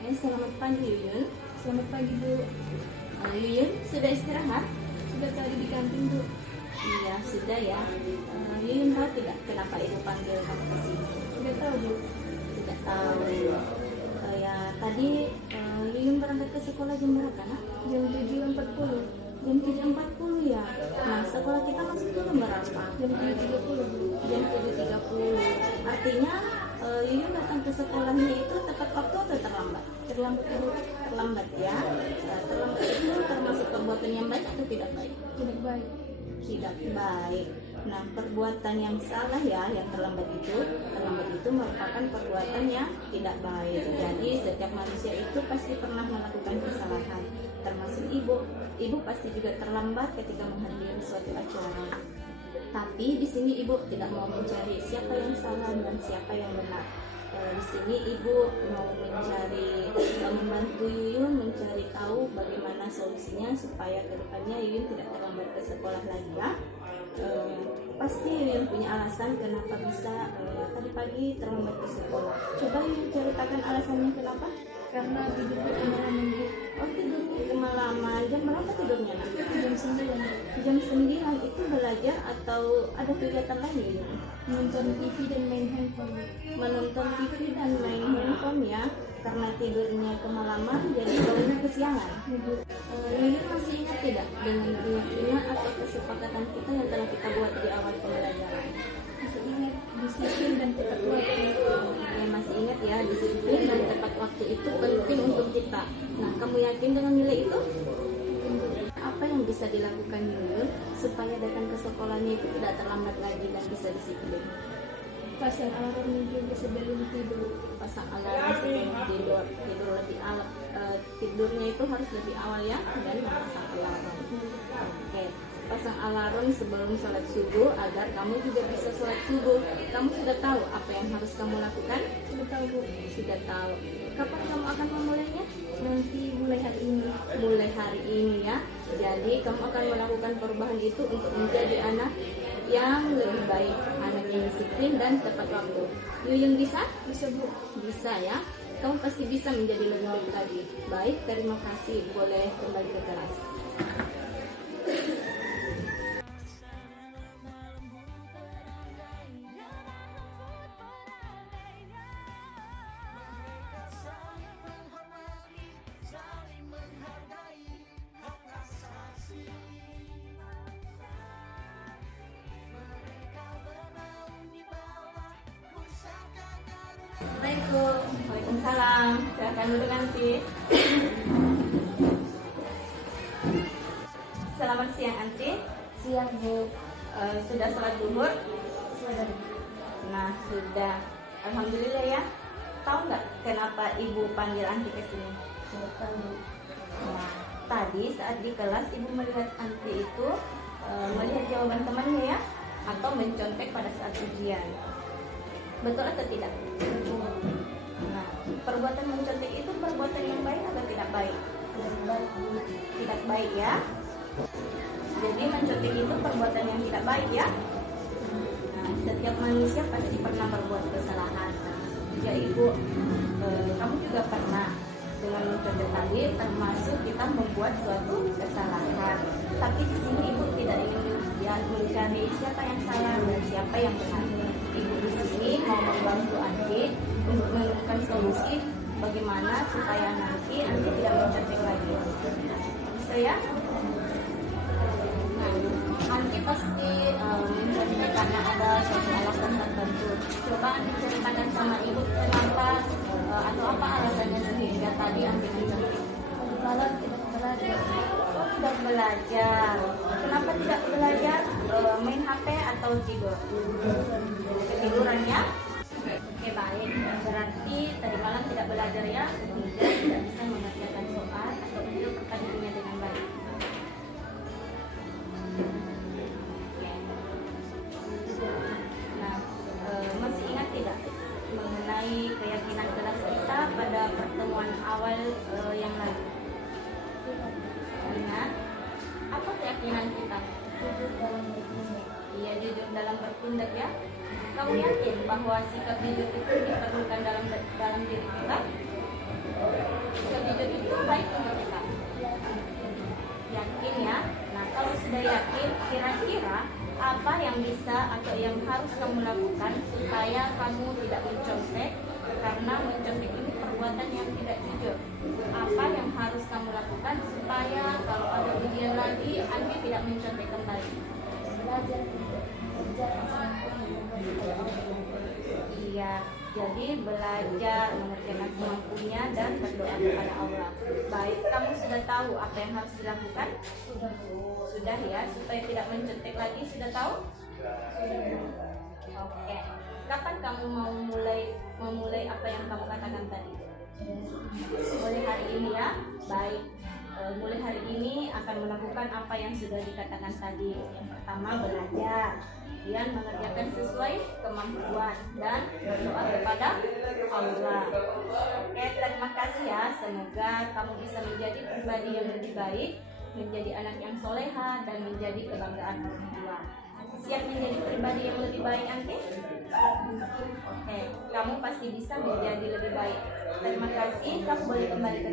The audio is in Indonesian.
Ya, selamat pagi Yuyun. Selamat pagi Bu. Yuyun sudah istirahat? Sudah tadi di kantin Bu. Iya sudah ya. Yuyun tahu tidak kenapa ibu panggil kamu ke sini? Tidak tahu Bu. Tidak tahu. Ya tadi Yuyun berangkat ke sekolah jam berapa nak? Jam 7.40. Jam 7.40 ya. Nah sekolah kita masuk jam berapa? Jam 7.30 Bu. Jam 7.30. Artinya Yuyun datang ke sekolahnya itu tepat waktu atau terlambat? Terlambat Bu. Terlambat ya. Terlambat itu termasuk perbuatan yang baik atau tidak baik? Tidak baik. Tidak baik. Nah, perbuatan yang salah ya, yang terlambat itu merupakan perbuatan yang tidak baik. Jadi setiap manusia itu pasti pernah melakukan kesalahan, termasuk ibu. Ibu pasti juga terlambat ketika menghadiri suatu acara. Tapi di sini ibu tidak mau mencari siapa yang salah dan siapa yang benar. Di sini ibu mau membantu Yuyun mencari tahu bagaimana solusinya supaya kedepannya Yuyun tidak terlambat ke sekolah lagi ya. Pasti Yuyun punya alasan kenapa bisa tadi pagi terlambat ke sekolah. Coba Yuyun ceritakan alasannya kenapa? Karena tidurnya kemalaman Bu. Oh, tidurnya kemalaman. Jam berapa tidurnya? Jam 9. Jam 9 itu belajar atau ada kegiatan lain Yuyun? Nonton TV dan main handphone Bu. Menonton TV dan main handphone ya, karena tidurnya kemalaman jadi bangunnya kesiangan. Yuyun masih ingat tidak dengan niatnya atau kesepakatan kita yang telah kita buat di awal pembelajaran? Masih ingat disiplin dan tepat waktu. Ya, masih ingat ya, disiplin dan tepat waktu itu penting untuk kita. Nah, kamu yakin dengan nilai itu? Apa yang bisa dilakukan Yuyun supaya datang ke sekolahnya itu tidak terlambat lagi dan bisa disiplin? Pasang alarm juga sebelum tidur. Pasang alarm sebelum tidur lebih awal, tidurnya itu harus lebih awal ya, dan pasang alarm. Oke, pasang alarm sebelum sholat subuh agar kamu juga bisa sholat subuh. Kamu sudah tahu apa yang harus kamu lakukan? Sudah tahu Bu. Sudah tahu. Kapan kamu akan memulainya? Nanti mulai hari ini. Mulai hari ini ya. Jadi kamu akan melakukan perubahan itu untuk menjadi anak yang lebih baik, anak yang disiplin dan tepat waktu. Yuyun bisa? Bisa Bu. Bisa ya. Kamu pasti bisa menjadi lebih baik lagi. Baik, terima kasih. Boleh kembali ke kelas. Assalamualaikum. Waalaikumsalam. Silakan duduk nanti. Selamat siang Anti. Siang Bu. Sudah sholat zuhur? Sudah. Nah sudah. Alhamdulillah ya. Tahu nggak kenapa ibu panggil Anti ke sini? Tidak tahu. Nah tadi saat di kelas ibu melihat Anti itu melihat jawaban temannya ya, atau mencontek pada saat ujian. Betul atau tidak? Nah, perbuatan mencontek itu perbuatan yang baik atau tidak baik? Tidak baik Bu. Tidak baik ya. Jadi mencontek itu perbuatan yang tidak baik ya. Nah, setiap manusia pasti pernah berbuat kesalahan. Ya ibu, kamu juga pernah dengan mencontek tadi, termasuk kita membuat suatu kesalahan. Tapi di sini ibu tidak ingin mencari siapa yang salah dan siapa yang benar. Ibu di sini mau membantu Anti untuk menemukan solusi bagaimana supaya nanti Anti tidak mencontek lagi. Bisa ya? Nah, Anti pasti mencontek karena ada suatu alasan tertentu. Coba Anti ceritakan sama ibu kenapa atau apa alasannya sehingga tadi Anti mencontek. Malam tidak belajar. Oh, tidak belajar. Kenapa tidak belajar? Main HP atau tidur? Ketiduran ya? Oke baik. Berarti tadi malam tidak belajar ya, sehingga tidak bisa mengerjakan soal atau itu pertanyaannya dengan baik. Oke. Nah, masih ingat tidak mengenai keyakinan kelas kita pada pertemuan awal yang lalu? Ingat? Apa keyakinan kita? Jujur dalam bertindak. Iya, jujur dalam bertindak ya. Kamu yakin bahwa sikap jujur itu diperlukan dalam diri kita? Jujur itu baik untuk kita. Yakin ya? Nah, kalau sudah yakin, kira-kira apa yang bisa atau yang harus kamu lakukan supaya kamu tidak mencontek? Karena mencontek ini perbuatan yang tidak jujur. Apa yang harus kamu lakukan supaya kalau ada ujian lagi, Anda tidak mencontek kembali? Iya, jadi belajar mengerjakan semampunya dan berdoa kepada Allah. Baik, kamu sudah tahu apa yang harus dilakukan? Sudah ya, supaya tidak mencontek lagi, sudah tahu? Oke. Kapan kamu mau memulai apa yang kamu katakan tadi? Mulai hari ini ya. Baik. Mulai hari ini akan melakukan apa yang sudah dikatakan tadi. Yang pertama belajar, kemudian mengerjakan sesuai kemampuan dan berdoa kepada Allah. Oke, terima kasih ya. Semoga kamu bisa menjadi pribadi yang lebih baik, menjadi anak yang soleha dan menjadi kebanggaan orang tua. Siap menjadi pribadi yang lebih baik nanti? Oke, kamu pasti bisa menjadi lebih baik. Terima kasih. Kamu boleh kembali ke